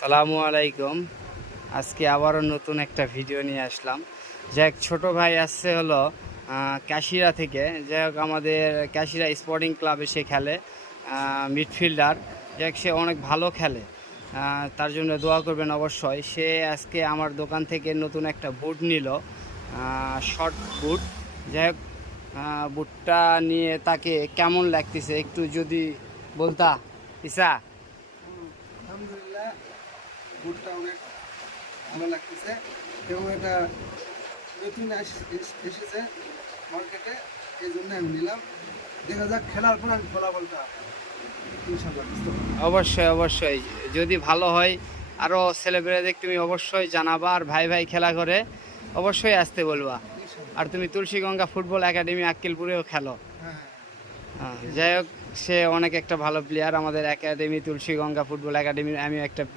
সালামু আলাইকুম। আজকে আবারও নতুন একটা ভিডিও নিয়ে আসলাম। যে এক ছোটো ভাই আসছে হলো কাশিরা থেকে। যাই হোক, আমাদের কাশিরা স্পোর্টিং ক্লাবে সে খেলে মিডফিল্ডার। যাই হোক, সে অনেক ভালো খেলে। তার জন্য দোয়া করবেন অবশ্যই। সে আজকে আমার দোকান থেকে নতুন একটা বুট নিল, শর্ট বুট। যাই হোক, বুটটা নিয়ে তাকে কেমন লাগতেছে একটু যদি বলতা ইসা। আলহামদুলিল্লাহ, বুটটা অনেক ভালো লাগতেছে এবং এটা নতুন এসেছে মার্কেটে, এই জন্য আমি নিলাম। দেখা যাক, খেলার পর আমি ফলাফলটা ইনশাল্লাহ বুঝতে পারবো। অবশ্যই অবশ্যই, যদি ভালো হয় আরও ছেলেপেলেদের তুমি অবশ্যই জানাবা, আর ভাই ভাই খেলা করে অবশ্যই আসতে বলবা। ইনশাল্লাহ। আর তুমি তুলসীগঙ্গা ফুটবল একাডেমি আক্কেলপুরেও খেলো। হ্যাঁ, যাই হোক, সে অনেক একটা ভালো প্লেয়ার। আমাদের একাডেমি তুলসীগঙ্গা ফুটবল একাডেমির আমি একটা